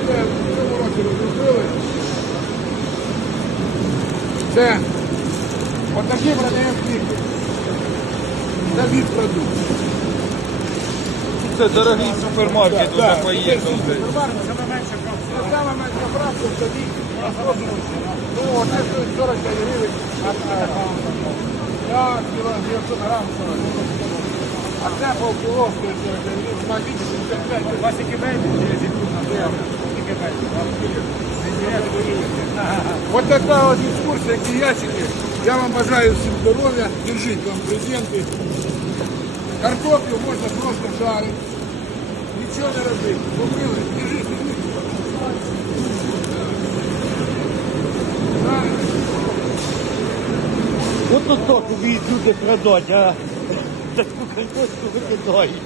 це в цьому році розгрузили. Це отакі продаємо квітки. Це відпродукт. Це дорогий супермаркет, туди поїхав. Супермаркет, саме менше фракція. Це менше фракція, тоді Ну, одне стоїть 40 гривень, а я кіло 900 грам 40 А це полкіло стоїть 40 гривень, на гривень. Вот такая вот экскурсия, які ящики. Я вам бажаю всім здоров'я, держіть вам презенти. Картоплю можна просто жарити. Нічого не робити. Купили, держіть, держіть. Жарите. От тут вміють люди продати, а таку картошку викидають.